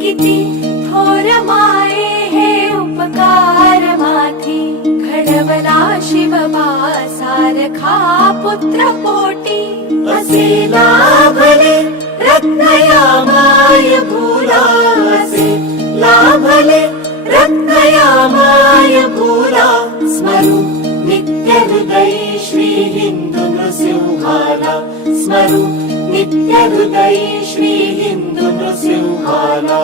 किती थोर माये हे उपकार माथी घडवला शिवबा सारखा पुत्र पोटी असे लाभले रत्नया माय भूला असे लाभले रत्नया माय भूला स्मरू नित्य हृदयी श्री हिंदू स्मरू नित्य हृदयी श्री हिंदू नृसिंहाला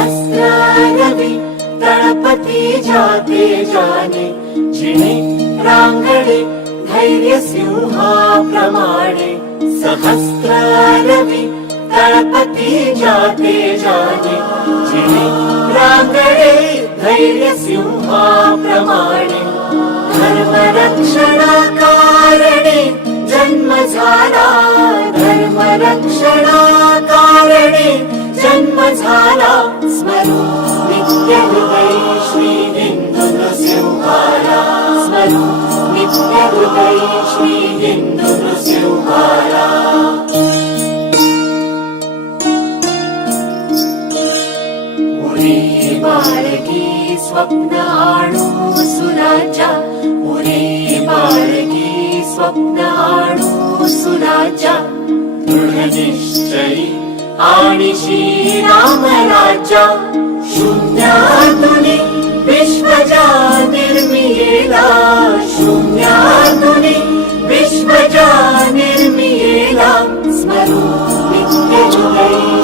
सहस्रारवि तळपती जाते जाने जिणे रांगडे धैर्य सिंहाप्रमाणे सहस्रारवि तळपती जाते जाने जिणे रांगडे धैर्य सिंहाप्रमाणे धर्मरक्षणा कारणे जन्म झाला धर्मरक्षणा कारणे जन्म झाला स्मरू नित्य हृदयी श्री हिंदू नृसिंहाला स्मरू नित्य हृदयी श्री हिंदू नृसिंहाला उरे बाळगी स्वप्न आणू सुराजा उरे बाळगी स्वप्न आणू सुराजा दृढ निश्चयी आणि श्रीराम राजा शून्यातुनी विश्वजा निर्मियेला शून्यातुनी विश्वजा निर्मियेला स्मरू नित्य हृदयी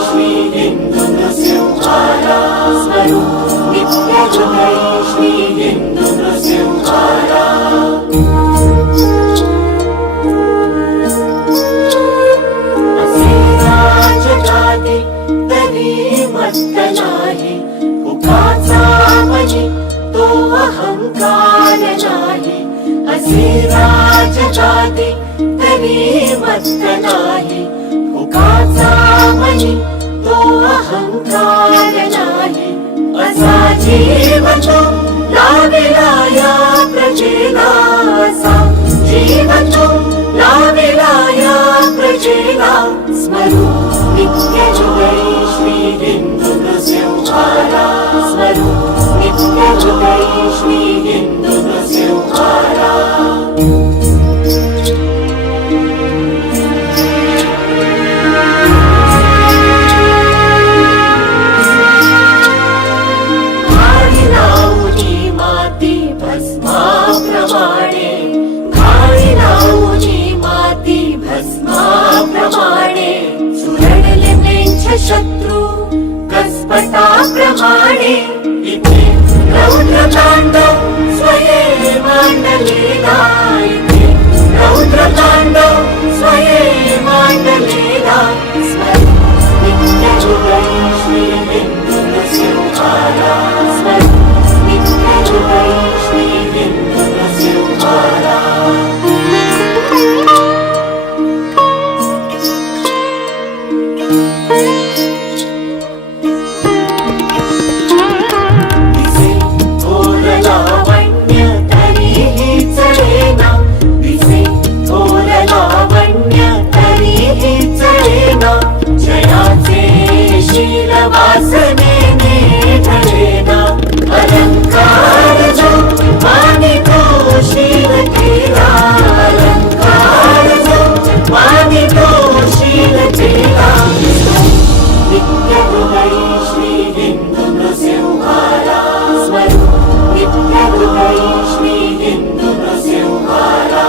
अहंकार नाही असे राजगादी तरी मत्त नाही मुखाचा मनी तो अहंकार नाही असा जीव या प्रजेला असा जीव या प्रजेला स्मरू नित्य शत्रू कसपटाप्रमाणे इथे रौद्र तांडव నిన్ను నృసింహారా